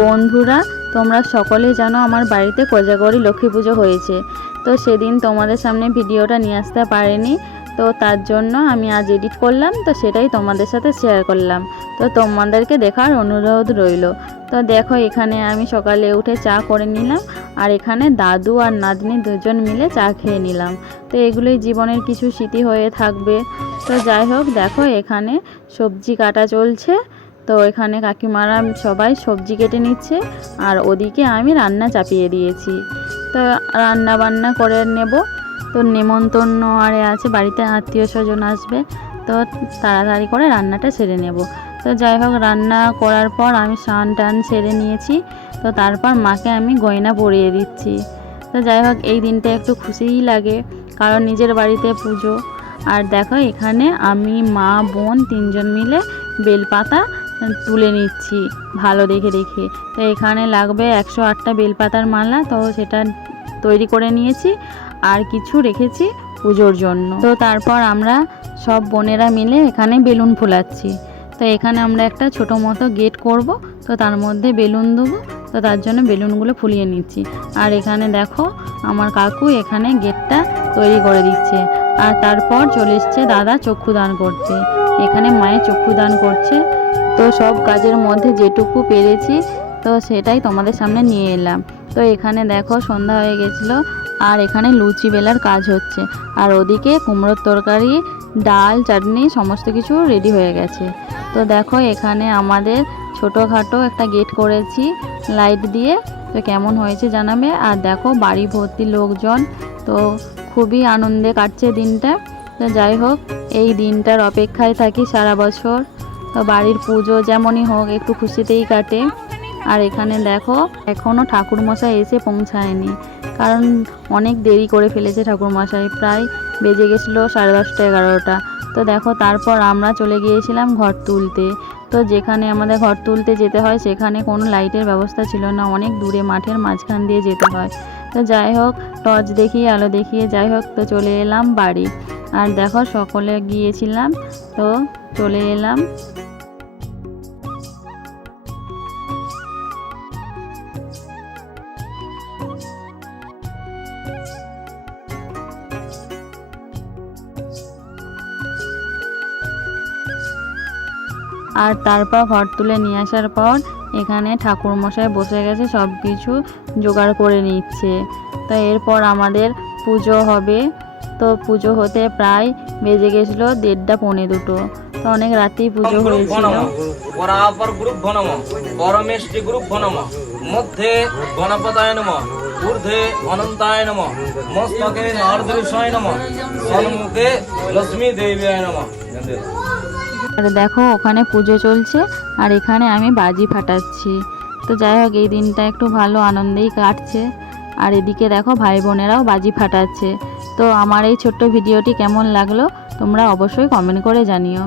বন্ধুরা, তোমরা সকলেই জানো আমার বাড়িতে কোজাগরি লক্ষ্মী পুজো হয়েছে। তো সেদিন তোমাদের সামনে ভিডিওটা নিয়ে আসতে পারিনি, তো তার জন্য আমি আজ এডিট করলাম, তো সেটাই তোমাদের সাথে শেয়ার করলাম। তো তোমাদেরকে দেখার অনুরোধ রইল। তো দেখো, এখানে আমি সকালে উঠে চা করে নিলাম, আর এখানে দাদু আর নাতনি দুজন মিলে চা খেয়ে নিলাম। তো এগুলোই জীবনের কিছু স্মৃতি হয়ে থাকবে। তো যাই হোক, দেখো এখানে সবজি কাটা চলছে। তো এখানে কাকিমারা সবাই সবজি কেটে নিচ্ছে, আর ওদিকে আমি রান্না চাপিয়ে দিয়েছি। তো রান্না বান্না করে নেব। তো নেমন্তন্ন আরে আছে, বাড়িতে আত্মীয় স্বজন আসবে, তো তাড়াতাড়ি করে রান্নাটা সেরে নেব। তো যাই হোক, রান্না করার পর আমি স্নান টান সেরে নিয়েছি। তো তারপর মাকে আমি গয়না পরিয়ে দিচ্ছি। তো যাই হোক, এই দিনটা একটু খুশিই লাগে, কারণ নিজের বাড়িতে পুজো। আর দেখো, এখানে আমি মা বোন তিনজন মিলে বেলপাতা তুলে নিচ্ছি ভালো দেখে দেখে। তো এখানে লাগবে 108টা বেলপাতার মালা, তো সেটা তৈরি করে নিয়েছি, আর কিছু রেখেছি পুজোর জন্য। তো তারপর আমরা সব বোনেরা মিলে এখানে বেলুন ফোলাচ্ছি। তো এখানে আমরা একটা ছোটো মতো গেট করব, তো তার মধ্যে বেলুন দেবো। তো তার জন্য বেলুনগুলো ফুলিয়ে নিচ্ছি। আর এখানে দেখো, আমার কাকু এখানে গেটটা তৈরি করে দিচ্ছে। আর তারপর চলে এসছে দাদা চক্ষুদান করতে। এখানে মায়ের চক্ষুদান করছে। তো সব কাজের মধ্যে যেটুকু পেরেছি, তো সেটাই তোমাদের সামনে নিয়ে এলাম। তো এখানে দেখো, সন্ধ্যা হয়ে গেছিলো, আর এখানে লুচি বেলার কাজ হচ্ছে। আর ওদিকে কুমড়োর তরকারি, ডাল, চাটনি সমস্ত কিছু রেডি হয়ে গেছে। তো দেখো, এখানে আমাদের ছোটোখাটো একটা গেট করেছি লাইট দিয়ে। তো কেমন হয়েছে জানাবে। আর দেখো, বাড়ি ভর্তি লোকজন, তো খুবই আনন্দে কাটছে দিনটা। তো যাই হোক, এই দিনটার অপেক্ষায় থাকি সারা বছর। তো বাড়ির পুজো যেমনই হোক, একটু খুশিতেই কাটে। আর এখানে দেখো, এখনও ঠাকুরমশাই এসে পৌঁছায়নি, কারণ অনেক দেরি করে ফেলেছে ঠাকুরমশাই। প্রায় বেজে গেছিলো 10:30 11টা। তো দেখো, তারপর আমরা চলে গিয়েছিলাম ঘর তুলতে। তো যেখানে আমাদের ঘর তুলতে যেতে হয়, সেখানে কোনো লাইটের ব্যবস্থা ছিল না, অনেক দূরে মাঠের মাঝখান দিয়ে যেতে হয়। তো যাই হোক, টর্চ দেখিয়ে আলো দেখিয়ে যাই হোক, তো চলে এলাম বাড়ি। আর দেখো, সকলে গিয়েছিলাম, তো চলে এলাম। আর তারপর ঘর তুলে নিয়ে আসার পর এখানে ঠাকুরমশাই বসে গেছে, সব কিছু জোগাড় করে নিচ্ছে। তো এরপর আমাদের পুজো হবে। তো পুজো হতে প্রায় বেজে গেছিলো 1:30 পৌনে 2। তো অনেক রাতেই পুজো হয়েছিল। বরাবর গ্রুপ নম, পরমেষ্টি গ্রুপ নম, মধ্যে গণপতায় নম, ঊর্ধ্বে অনন্তায় নম, মস্তকে নারদৃশায় নম, সম্মুখে লক্ষ্মী দেবীয় নম। আর দেখো, ওখানে পুজো চলছে, আর এখানে আমি বাজি ফাটাচ্ছি। তো যাই হোক, এই দিনটা একটু ভালো আনন্দেই কাটছে। আর এদিকে দেখো, ভাই বোনেরাও বাজি ফাটাচ্ছে। তো আমার এই ছোট্ট ভিডিওটি কেমন লাগলো তোমরা অবশ্যই কমেন্ট করে জানিও।